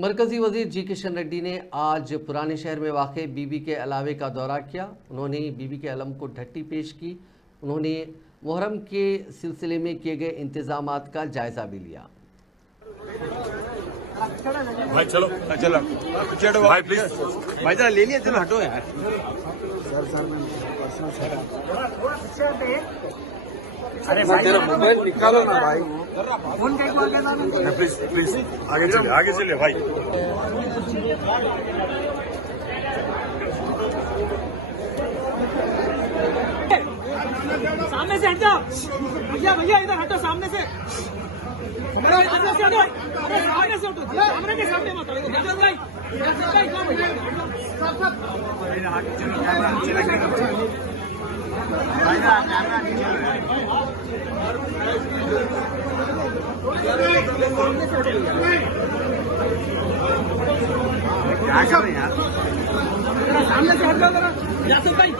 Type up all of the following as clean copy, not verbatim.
मरकज़ी वज़ीर जी किशन रेड्डी ने आज पुराने शहर में वाक़ बीबी के अलावे का दौरा किया। उन्होंने बीबी के अलम को ढट्टी पेश की। उन्होंने मुहर्रम के सिलसिले में किए गए इंतज़ामात का जायज़ा भी लिया। भाई चलो चलो भाई प्लीज भाई जरा ले लिया, चलो हटो यार। अरे भाई तेरा मोबाइल निकालो ना भाई, फोन कहीं को आगे ना, प्लीज प्लीज आगे चले भाई। सामने से हट जाओ भैया, भैया इधर हटो सामने से, सामने से हटो, सामने से हटो, कैमरे के सामने मत हटो भाई। क्या कर रहे हैं यार, सामने से हट जाओ जरा यासर भाई।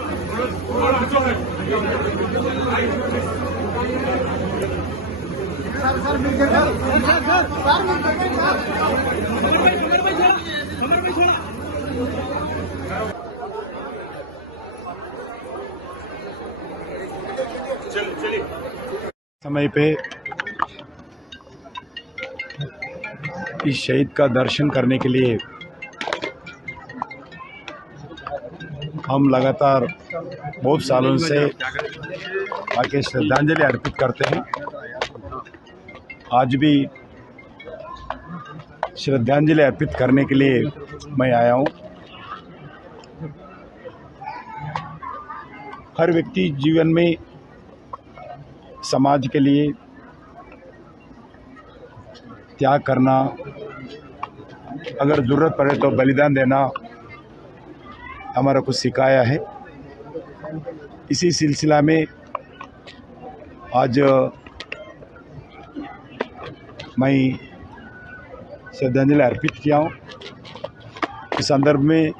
समय पे इस शहीद का दर्शन करने के लिए हम लगातार बहुत सालों से आके श्रद्धांजलि अर्पित करते हैं। आज भी श्रद्धांजलि अर्पित करने के लिए मैं आया हूँ। हर व्यक्ति जीवन में समाज के लिए त्याग करना, अगर ज़रूरत पड़े तो बलिदान देना हमारा कुछ सिखाया है। इसी सिलसिला में आज मैं श्रद्धांजलि अर्पित किया हूँ। इस संदर्भ में